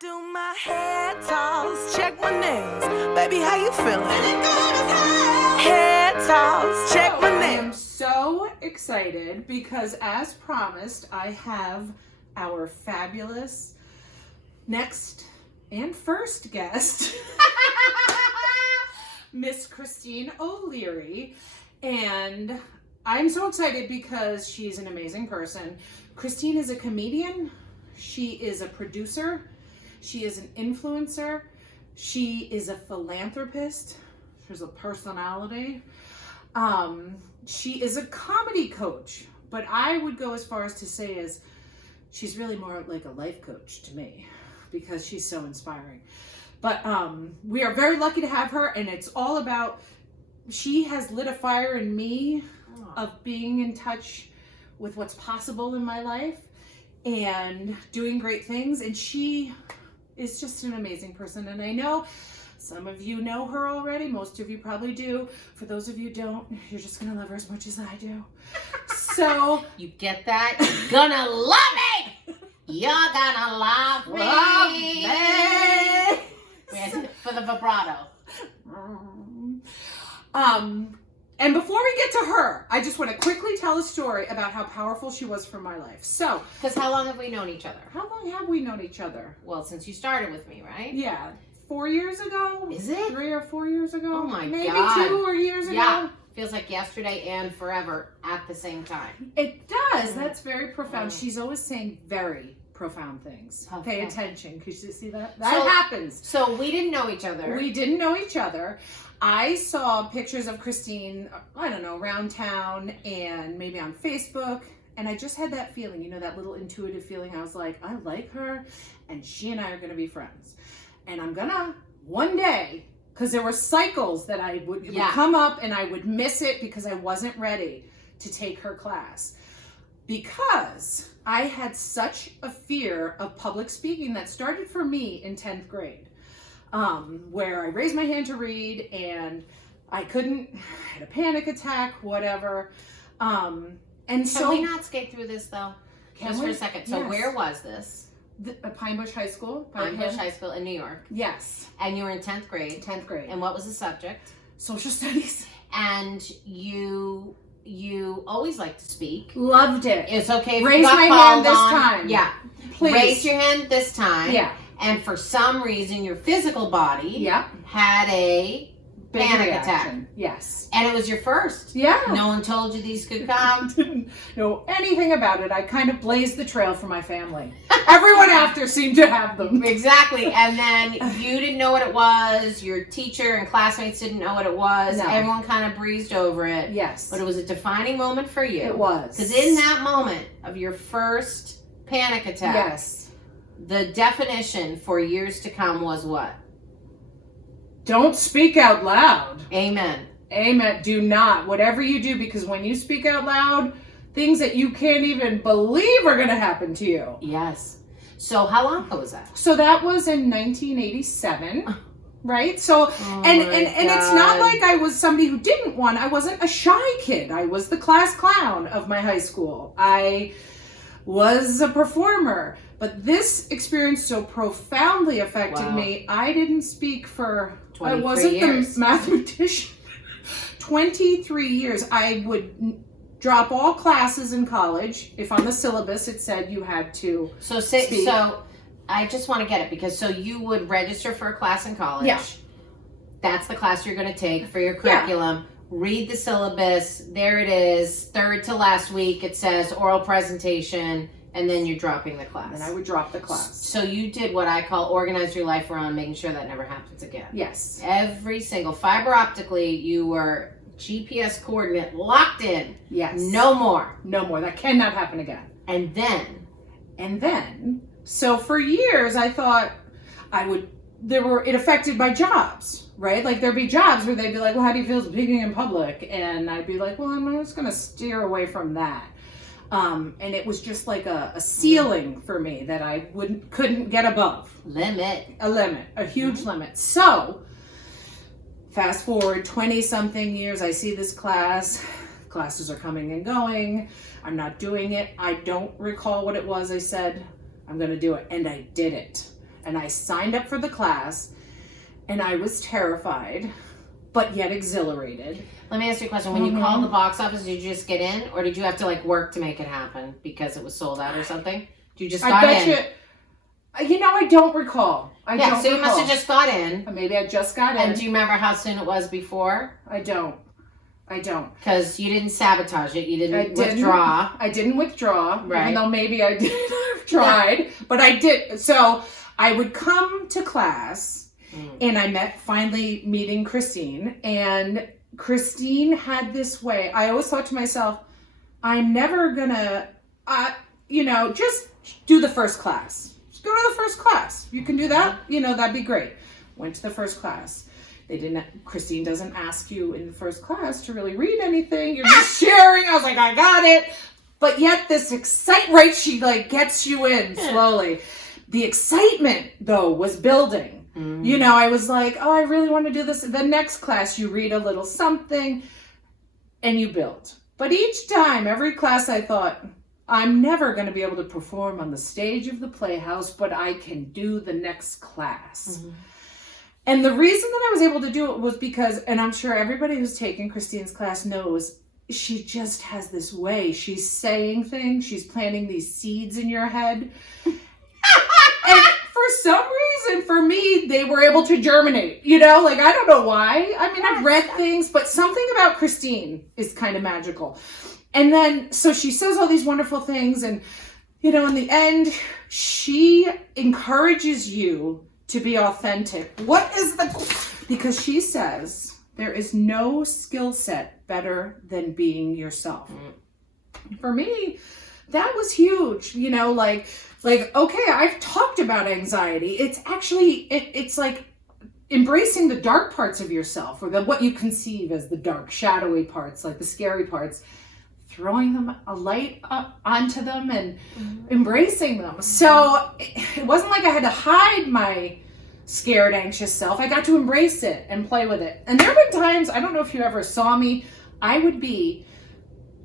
do my hair toss, check my nails. Baby, how you feeling? Hair toss, check my I am nails. so excited because, as promised, I have our fabulous next and first guest, Miss Christine O'Leary. And I'm so excited because she's an amazing person. Christine is a comedian. She is a producer. She is an influencer. She is a philanthropist. She's a personality. She is a comedy coach, but I would go as far as to say as she's really more like a life coach to me because she's so inspiring. But we are very lucky to have her, and it's all about, she has lit a fire in me of being in touch with what's possible in my life and doing great things. And she is just an amazing person. And I know some of you know her already. Most of you probably do. For those of you who don't, you're just going to love her as much as I do. So you get that? You're gonna love me! You're gonna love me! For the vibrato. And before we get to her, I just want to quickly tell a story about how powerful she was for my life. So, Because how long have we known each other? how long have we known each other? Well, since you started with me, right? Yeah, 4 years ago? Is it? 3 or 4 years ago? Oh my Maybe God. 2 or years ago? Yeah. Feels like yesterday and forever at the same time. It does. That's very profound. She's always saying very profound things. Okay. Pay attention, because you see that? That So- happens. So we didn't know each other. We didn't know each other. I saw pictures of Christine, I don't know, around town and maybe on Facebook. And I just had that feeling, that little intuitive feeling. I was like, I like her and she and I are going to be friends. And I'm going to one day, because there were cycles that it would come up and I would miss it because I wasn't ready to take her class. Because I had such a fear of public speaking that started for me in 10th grade. Where I raised my hand to read and I couldn't, I had a panic attack, whatever. And Can so we not skate through this though? Just for we? a second. So Yes. where was this? Pine Bush High School. Pine Bush High School in New York. Yes, And you were in 10th grade. 10th grade. And what was the subject? Social studies. And you always like to speak. Loved it. It's okay if Raise you got my called hand this on. time. Yeah. Please. Raise your hand this time. Yeah. And for some reason, your physical body Yeah. had a Big panic reaction. attack. Yes. And it was your first. Yeah. No one told you these could come. Didn't know anything about it. I kind of blazed the trail for my family. Everyone after seemed to have them. Exactly. And then you didn't know what it was. Your teacher and classmates didn't know what it was. No. Everyone kind of breezed over it. Yes. But it was a defining moment for you. It was. Because in that moment of your first panic attack, Yes. the definition for years to come was what? Don't speak out loud. Amen. Amen. Do not. Whatever you do, because when you speak out loud, things that you can't even believe are going to happen to you. Yes. So how long ago was that? So that was in 1987, right? So, Oh and my it's not God. like I was somebody who didn't want. I wasn't a shy kid. I was the class clown of my high school. I was a performer. But this experience so profoundly affected Wow. me. I didn't speak for, I 23 wasn't years. the mathematician. 23 years. I would drop all classes in college. If on the syllabus it said you had to speak. So I just want to get it because so you would register for a class in college. Yeah. That's the class you're going to take for your curriculum. Read the syllabus. There it is. Third to last week it says oral presentation, and then you're dropping the class. And I would drop the class. So you did what I call organize your life around making sure that never happens again. Yes. Every single fiber optically, you were GPS coordinate locked in. Yes. No more. No more. That cannot happen again. And then, So for years I thought it affected my jobs, right? Like there'd be jobs where they'd be like, well, how do you feel speaking in public? And I'd be like, well, I'm just going to steer away from that. And it was just like a ceiling for me that I couldn't get above. A huge limit. So fast forward 20-something years, I see this class. Classes are coming and going. I'm not doing it. I don't recall what it was I said. I'm going to do it. And I did it. And I signed up for the class, and I was terrified, but yet exhilarated. Let me ask you a question. When you called the box office, did you just get in, or did you have to like work to make it happen because it was sold out or something? You just got in? I don't recall. I don't so you recall. must have just got in. Maybe I just got in. And do you remember how soon it was before? I don't. Because you didn't sabotage it. You didn't withdraw. I didn't withdraw, right. Even though maybe I did have tried, but I did. So I would come to class, and I finally meeting Christine, and Christine had this way. I always thought to myself, I'm never gonna, just do the first class. Just go to the first class. You can do that. That'd be great. Went to the first class. Christine doesn't ask you in the first class to really read anything. You're just sharing. I was like, I got it. But yet this she like gets you in slowly. The excitement though was building. I was like, oh, I really want to do this. The next class you read a little something and you build. But each time, every class I thought, I'm never going to be able to perform on the stage of the Playhouse, but I can do the next class. And the reason that I was able to do it was because, and I'm sure everybody who's taken Christine's class knows, she just has this way. She's saying things. She's planting these seeds in your head. And for some reason, for me, they were able to germinate. I don't know why. I mean, I've read things, but something about Christine is kind of magical. And then, so she says all these wonderful things. And, in the end, she encourages you to be authentic. Because she says there is no skill set better than being yourself. For me, that was huge. Okay, I've talked about anxiety. It's actually, it's like embracing the dark parts of yourself, or what you conceive as the dark, shadowy parts, like the scary parts, throwing them a light onto them and embracing them. So it wasn't like I had to hide my scared, anxious self. I got to embrace it and play with it. And there have been times, I don't know if you ever saw me, I would be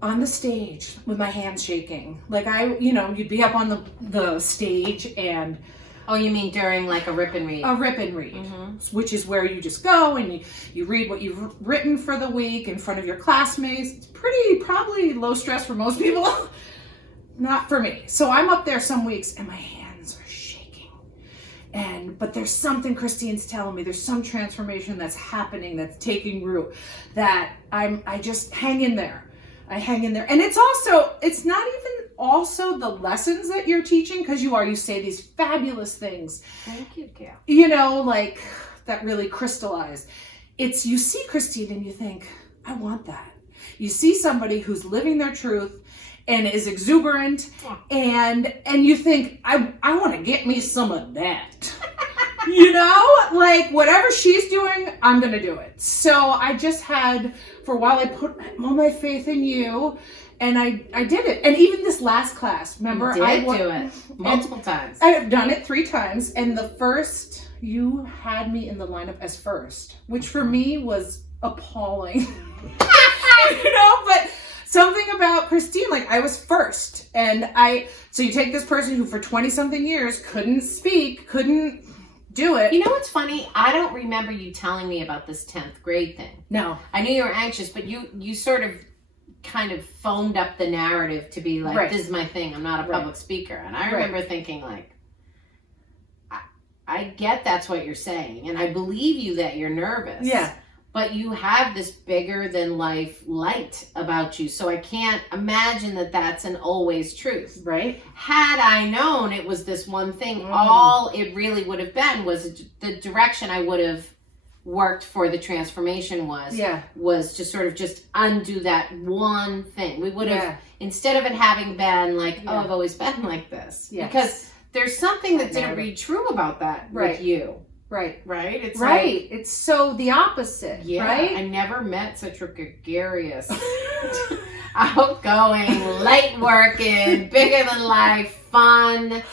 on the stage with my hands shaking. Like you'd be up on the stage and... Oh, you mean during like a rip and read? A rip and read, which is where you just go and you read what you've written for the week in front of your classmates. It's probably low stress for most people. Not for me. So I'm up there some weeks and my hands are shaking. But there's something Christine's telling me. There's some transformation that's happening, that's taking root, that I just hang in there. I hang in there. And it's not even also the lessons that you're teaching, because you say these fabulous things. Thank you, Gail. Like that really crystallized. It's, you see Christine and you think, I want that. You see somebody who's living their truth and is exuberant, and you think, I want to get me some of that. Like whatever she's doing, I'm going to do it. So I just had, for a while, I put all my faith in you, and I did it. And even this last class, remember? I did do it multiple times. I've done it 3 times, and the first, you had me in the lineup as first, which for me was appalling. But something about Christine, like I was first, and so you take this person who for 20 something years couldn't speak, couldn't do it. You know what's funny? I don't remember you telling me about this 10th grade thing. No. I knew you were anxious, but you sort of kind of phoned up the narrative to be like, this is my thing. I'm not a public speaker. And I remember thinking like, I get that's what you're saying. And I believe you that you're nervous. Yeah. But you have this bigger than life light about you. So I can't imagine that that's an always truth. Right. Had I known it was this one thing, all it really would have been was the direction I would have worked for the transformation was to sort of just undo that one thing. We would have, instead of it having been like, oh, I've always been like this. Yes. Because there's something that didn't read true about that with you. Right. It's like, it's so the opposite. Yeah. Right. I never met such a gregarious, outgoing, light working, bigger than life, fun,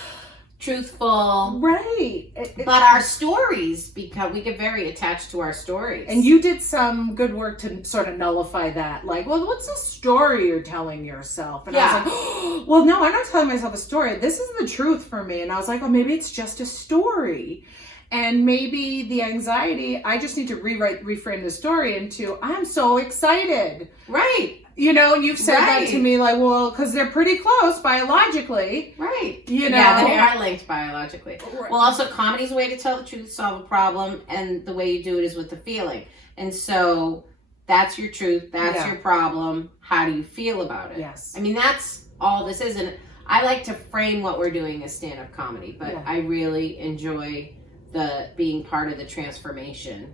truthful. Right. But our stories we get very attached to our stories. And you did some good work to sort of nullify that. Like, well, what's the story you're telling yourself? And I was like, oh, well, no, I'm not telling myself a story. This is the truth for me. And I was like, oh, maybe it's just a story. And maybe the anxiety, I just need to reframe the story into, I'm so excited. Right. You know, and you've said that to me, like, well, because they're pretty close biologically. Right. You know. Yeah, they are linked biologically. Right. Well, also, comedy's a way to tell the truth, solve a problem, and the way you do it is with the feeling. And so, that's your truth, that's your problem. How do you feel about it? Yes. I mean, that's all this is. And I like to frame what we're doing as stand-up comedy, but I really enjoy the being part of the transformation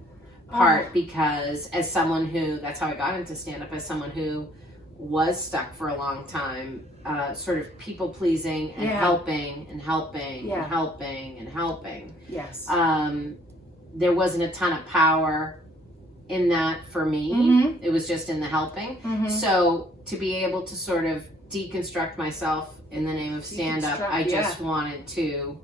part, because as someone who, that's how I got into stand-up, as someone who was stuck for a long time, sort of people pleasing and helping and helping and helping and helping. Yes. There wasn't a ton of power in that for me. It was just in the helping. So to be able to sort of deconstruct myself in the name of stand-up, I just wanted to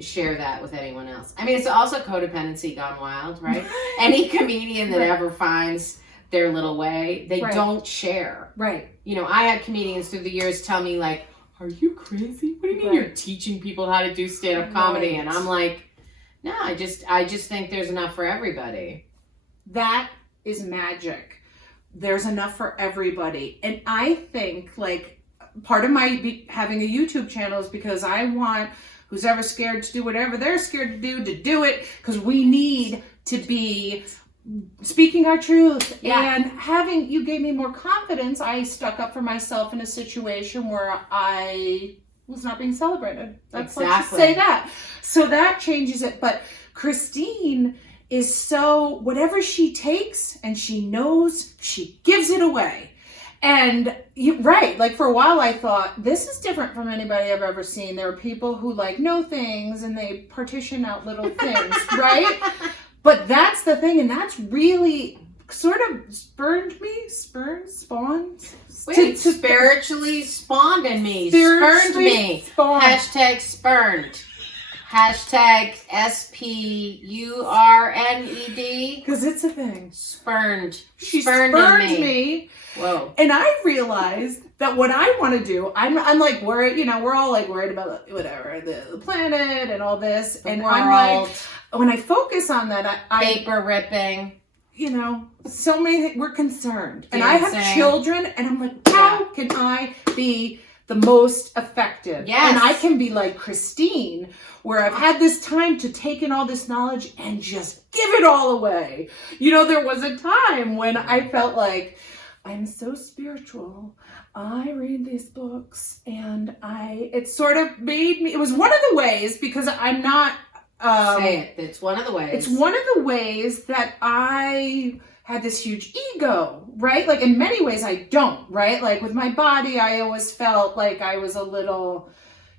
share that with anyone else. I mean, it's also codependency gone wild, right? Any comedian that ever finds their little way, they don't share. Right. You know, I had comedians through the years tell me, like, are you crazy? What do you mean you're teaching people how to do stand-up comedy? And I'm like, no, I just think there's enough for everybody. That is magic. There's enough for everybody. And I think, like, part of my having a YouTube channel is because I want who's ever scared to do whatever they're scared to do it, because we need to be speaking our truth and having, you gave me more confidence. I stuck up for myself in a situation where I was not being celebrated. Let's just say that. So that changes it. But Christine is so, whatever she takes and she knows, she gives it away. And like for a while I thought, this is different from anybody I've ever seen. There are people who like know things and they partition out little things, right? But that's the thing, and that's really sort of spawned? Wait, spiritually spawned in me. Spurned me. Hashtag spurned. Hashtag SPURNED. Because it's a thing. Spurned. She spurned me. Whoa. And I realized that what I want to do, I'm like worried, you know, we're all like worried about whatever, the planet and all this. And I'm like, when I focus on that, paper ripping. You know, so many, we're concerned. And I have children, and I'm like, how can I be the most effective? Yes. And I can be like Christine, where I've had this time to take in all this knowledge and just give it all away. You know, there was a time when I felt like, I'm so spiritual. I read these books, and it sort of made me, it was one of the ways, because I'm not, say it. It's one of the ways. It's one of the ways that I had this huge ego, right? Like in many ways I don't, right? Like with my body, I always felt like I was a little,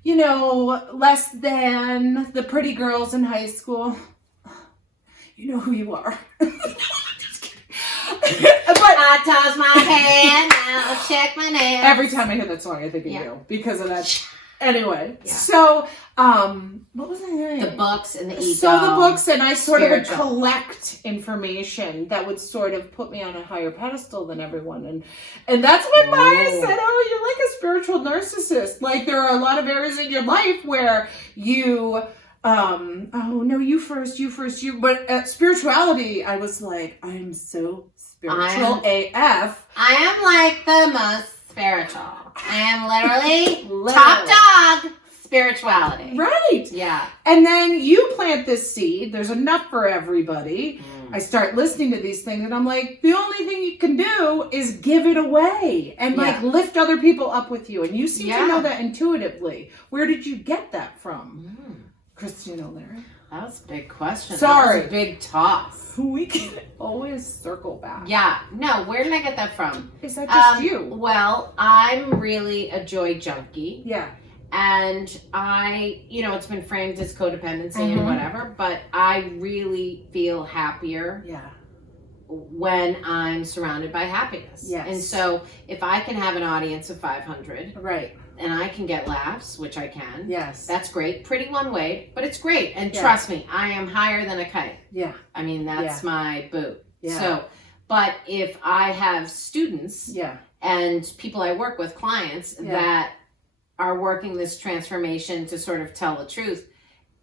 you know, less than the pretty girls in high school. You know who you are. But I toss my hair, now check my nails. Every time I hear that song, I think of you because of that. Anyway, so what was I saying? The books and the ego. So the books, and I sort of would collect information that would sort of put me on a higher pedestal than everyone, and that's when Maya said, "Oh, you're like a spiritual narcissist. Like there are a lot of areas in your life where you." Oh no, you first. But spirituality, I was like, I'm so spiritual AF. I am like the most spiritual. I am literally top dog spirituality. Right. Yeah. And then you plant this seed. There's enough for everybody. I start listening to these things, and I'm like, the only thing you can do is give it away and like lift other people up with you. And you seem to know that intuitively. Where did you get that from? Christine O'Leary. That was a big question. Sorry. That was a big toss. We can always circle back. Yeah. No, where did I get that from? Is that just you? Well, I'm really a joy junkie. Yeah. And it's been framed as codependency and whatever, but I really feel happier when I'm surrounded by happiness. Yes. And so if I can have an audience of 500. Right. and I can get laughs, which I can. Yes. That's great. Pretty one-way, but it's great. And trust me, I am higher than a kite. Yeah. I mean, that's my boot. Yeah. So, but if I have students and people I work with, clients that are working this transformation to sort of tell the truth,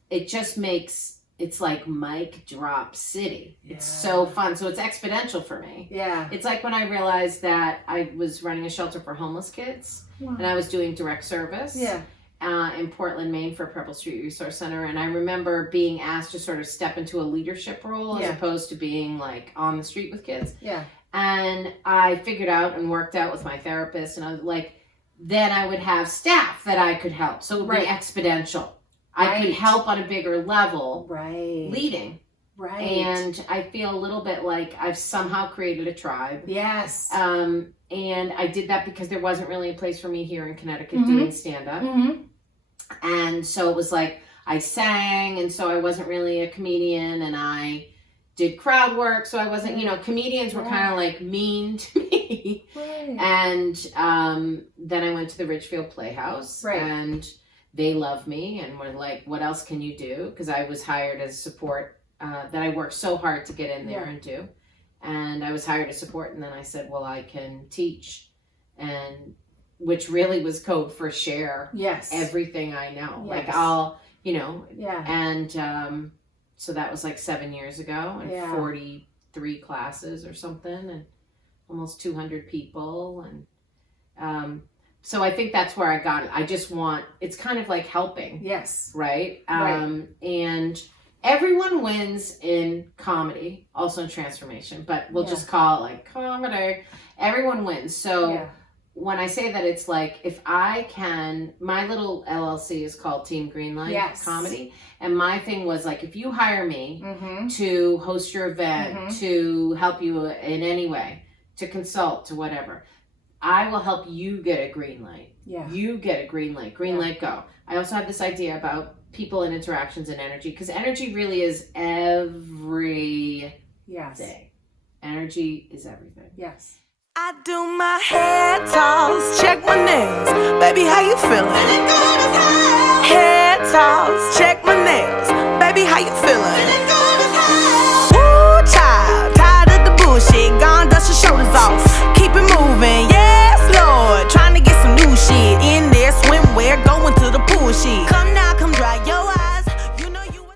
it just makes, it's like mic drop city. It's so fun. So it's exponential for me. Yeah. It's like when I realized that I was running a shelter for homeless kids and I was doing direct service in Portland, Maine for Purple Street Resource Center. And I remember being asked to sort of step into a leadership role as opposed to being like on the street with kids. Yeah. And I figured out and worked out with my therapist, and I was like, then I would have staff that I could help. So it would be exponential. I could help on a bigger level leading. Right. And I feel a little bit like I've somehow created a tribe. Yes. And I did that because there wasn't really a place for me here in Connecticut doing stand-up. And so it was like I sang, and so I wasn't really a comedian, and I did crowd work, so I wasn't, you know, comedians were kind of like mean to me. And then I went to the Ridgefield Playhouse, and they loved me and were like, what else can you do? Because I was hired as support, that I worked so hard to get in there and do. And I was hired as support, and then I said, well, I can teach, and which really was code for share everything I know. Like I'll, you know, and so that was like 7 years ago, and 43 classes or something, and almost 200 people. And so I think that's where I got it. I just want, it's kind of like helping. Yes. Right? And everyone wins in comedy, also in transformation, but we'll just call it like comedy. Everyone wins. So when I say that, it's like, if I can, my little LLC is called Team Greenlight Comedy. And my thing was like, if you hire me to host your event, to help you in any way, to consult, to whatever, I will help you get a green light. Yeah. You get a green light. Green light, go. I also have this idea about people and interactions and energy, because energy really is everything. Energy is everything. Yes. I do my hair toss, check my nails. Baby, how you feeling? Hair toss, check